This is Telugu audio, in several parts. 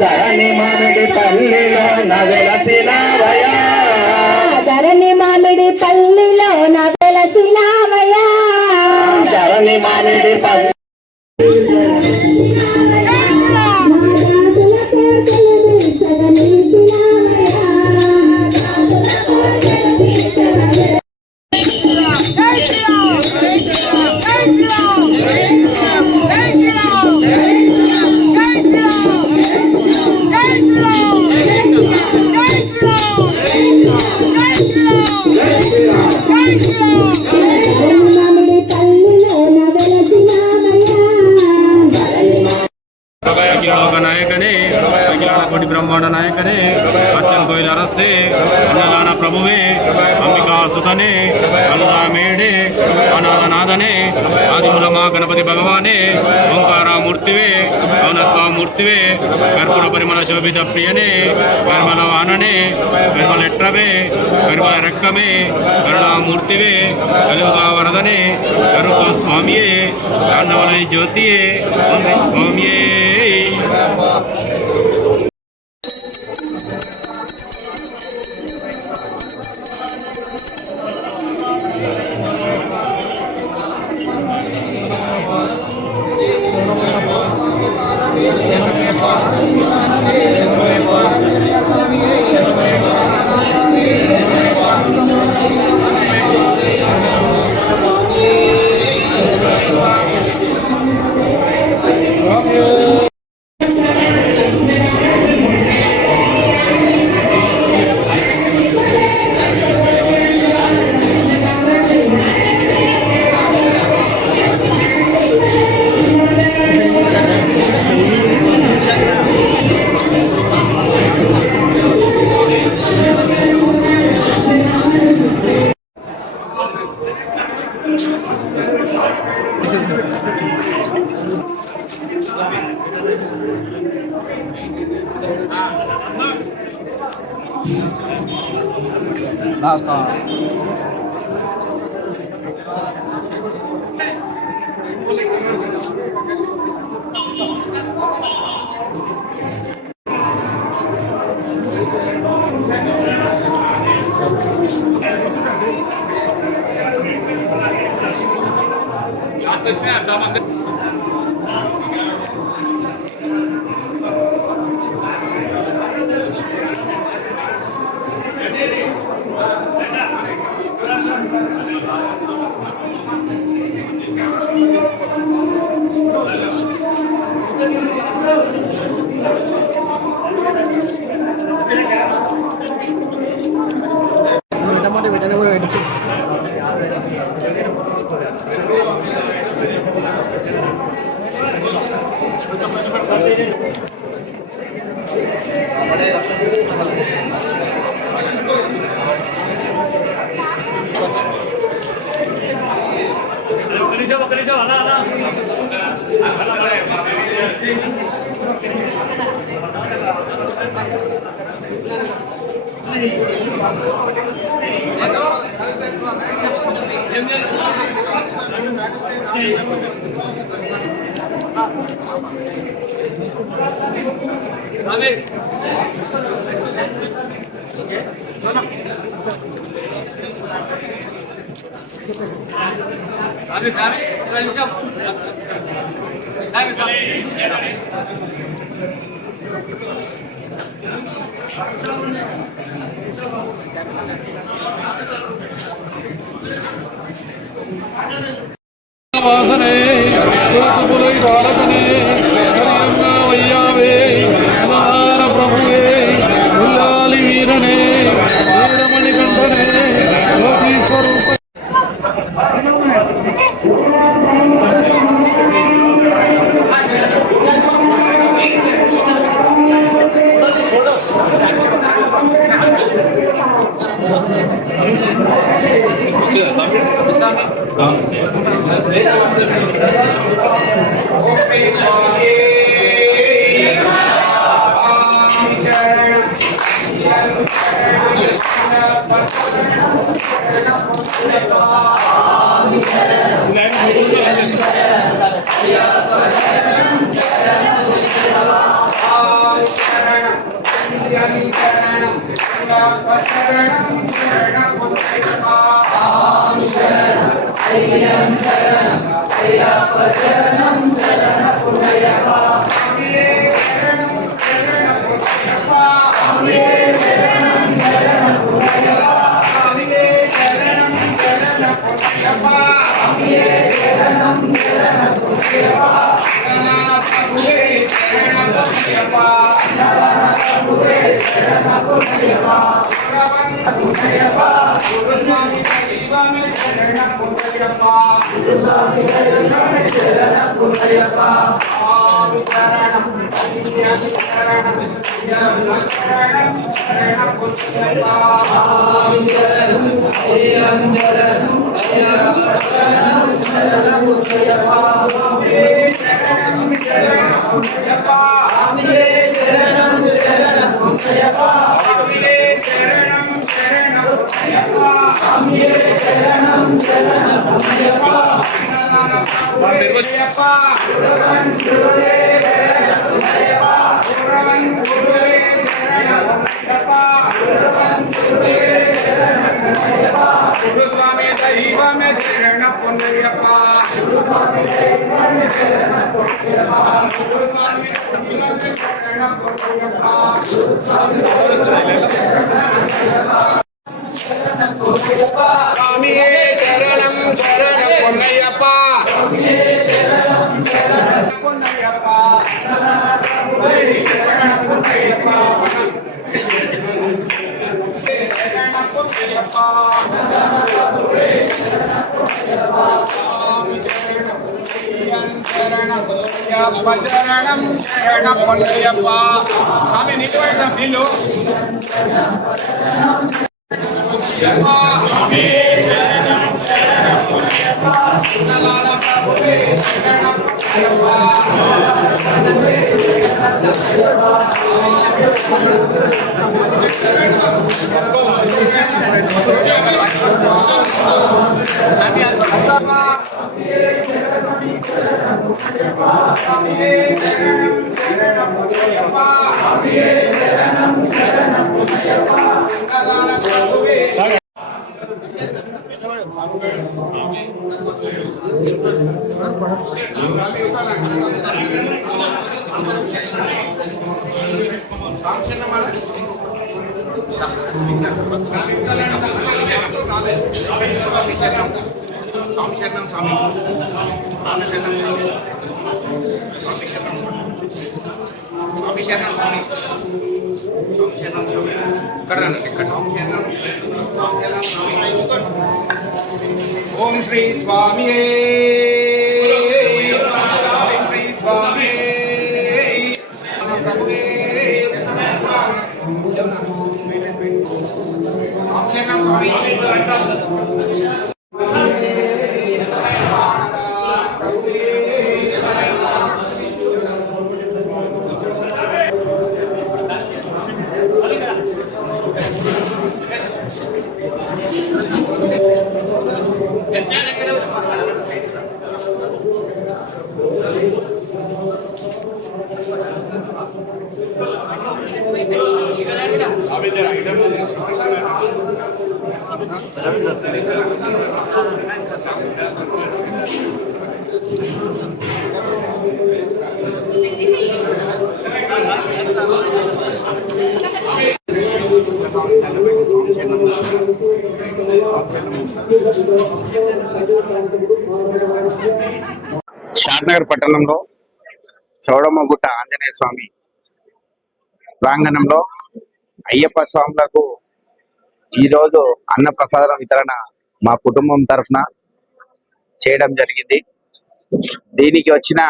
ధరణి మామిడి పల్లిలో వెలసినావయ్యా, ధరణి మామిడి పల్లిలో వెలసినావయ్యా, ధరణి మామిడి పల్లి नायकने कोटि ब्रह्मांड नायकने अर्चन कोयल अरसे अन्नदान प्रभुवे अंबिका सुतने अलदा मेढे अनाथनाथने आदिमूलमा गणपति भगवाने ओंकारा मूर्तिवे औनत्वा मूर्तिवे कर्पूर परिमल शोभित प्रियने निर्मल वानने निर्मल एट्रवे निर्मल रक्कमे करुणा मूर्तिवे कलुगा वरदने करुका स्वामिये अन्नवलय ज्योतिये स्वामिये वासने भारतने वैयावे प्रभुवे उल्लाली वीरने वीरमणिकंठने ज्योति स्वरूप Let స్వామి దైవమే శరణ పొన్నయ్యప్ప స్వామియే శరణం శరణ పొన్నయ్యప్ప పొన్నయ్యప్ప శరణం శరణ పొన్నయ్యప్ప స్వామి నిలబడ్డ నీళ్ళు ఓం శ్రీ స్వామి శ్రీ స్వామి షాద్నగర్ పట్టణంలో చౌడమ్మగుట్ట ఆంజనేయ స్వామి ప్రాంగణంలో అయ్యప్ప స్వాములకు ఈరోజు అన్న ప్రసాదం వితరణ మా కుటుంబం తరఫున చేయడం జరిగింది. దీనికి వచ్చిన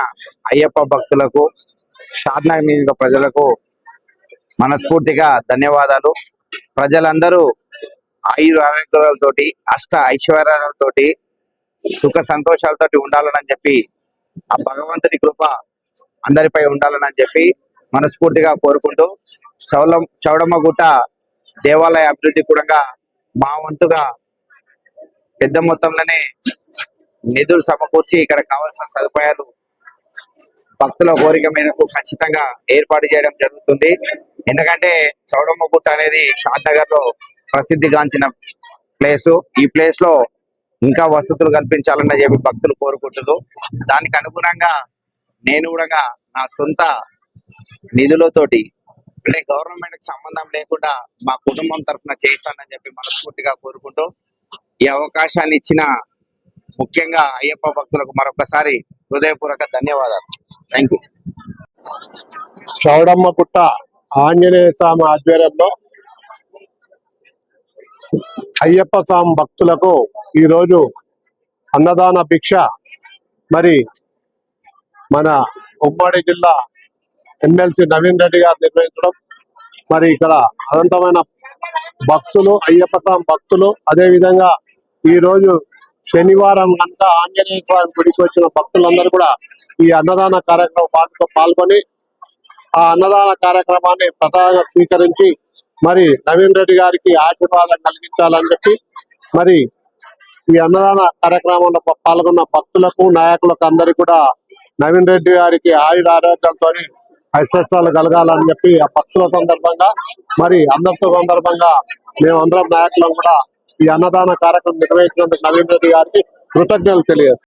అయ్యప్ప భక్తులకు షాద్నగర్ నియోజక ప్రజలకు మనస్ఫూర్తిగా ధన్యవాదాలు. ప్రజలందరూ ఆయురారోగ్యాలతోటి అష్ట ఐశ్వర్యాలతోటి సుఖ సంతోషాలతోటి ఉండాలని చెప్పి ఆ భగవంతుని కృప అందరిపై ఉండాలని చెప్పి మనస్ఫూర్తిగా కోరుకుంటూ చౌడమ్మగుట్ట దేవాలయ అభివృద్ధి కూడా మా వంతుగా పెద్ద మొత్తంలోనే నిధులు సమకూర్చి ఇక్కడ కావాల్సిన సదుపాయాలు భక్తుల కోరిక మేరకు ఖచ్చితంగా ఏర్పాటు చేయడం జరుగుతుంది. ఎందుకంటే చౌడమ్మగుట్ట అనేది షాద్నగర్ లో ప్రసిద్ధిగాంచిన ప్లేసు. ఈ ప్లేస్ లో ఇంకా వసతులు కల్పించాలని చెప్పి భక్తులు కోరుకుంటున్నారు. దానికి అనుగుణంగా నేను కూడా నా సొంత నిధులతోటి అంటే గవర్నమెంట్ కి సంబంధం లేకుండా మా కుటుంబం తరఫున చేస్తానని చెప్పి మనస్ఫూర్తిగా కోరుకుంటూ ఈ అవకాశాన్ని ఇచ్చిన ముఖ్యంగా అయ్యప్ప భక్తులకు మరొకసారి హృదయపూర్వక ధన్యవాదాలు. Thank you. చౌడమ్మగుట్ట ఆంజనేయ స్వామి ఆధ్వర్యంలో అయ్యప్ప స్వామి భక్తులకు ఈరోజు అన్నదాన భిక్ష మరి మన ఉమ్మడి జిల్లా ఎమ్మెల్సీ నవీన్ రెడ్డి గారు నిర్వహించడం, మరి ఇక్కడ అనంతమైన భక్తులు అయ్యప్ప స్వామి భక్తులు, అదే విధంగా ఈ రోజు శనివారం కనుక ఆంజనేయ స్వామి గుడికి వచ్చిన భక్తులందరూ కూడా ఈ అన్నదాన కార్యక్రమం పాల్గొని ఆ అన్నదాన కార్యక్రమాన్ని ప్రసాదంగా స్వీకరించి మరి నవీన్ రెడ్డి గారికి ఆశీర్వాదం కలిగించాలని చెప్పి మరి ఈ అన్నదాన కార్యక్రమంలో పాల్గొన్న భక్తులకు నాయకులకు అందరికీ కూడా నవీన్ రెడ్డి గారికి ఆయుర ఆరోగ్యాలతో ఐశ్వర్యాలు కలగాలని చెప్పి ఆ భక్తుల సందర్భంగా మరి అందరితో సందర్భంగా మేమందరం నాయకులను కూడా ఈ అన్నదాన కార్యక్రమం నిర్వహించినందుకు నవీన్ రెడ్డి గారికి కృతజ్ఞతలు తెలియదు.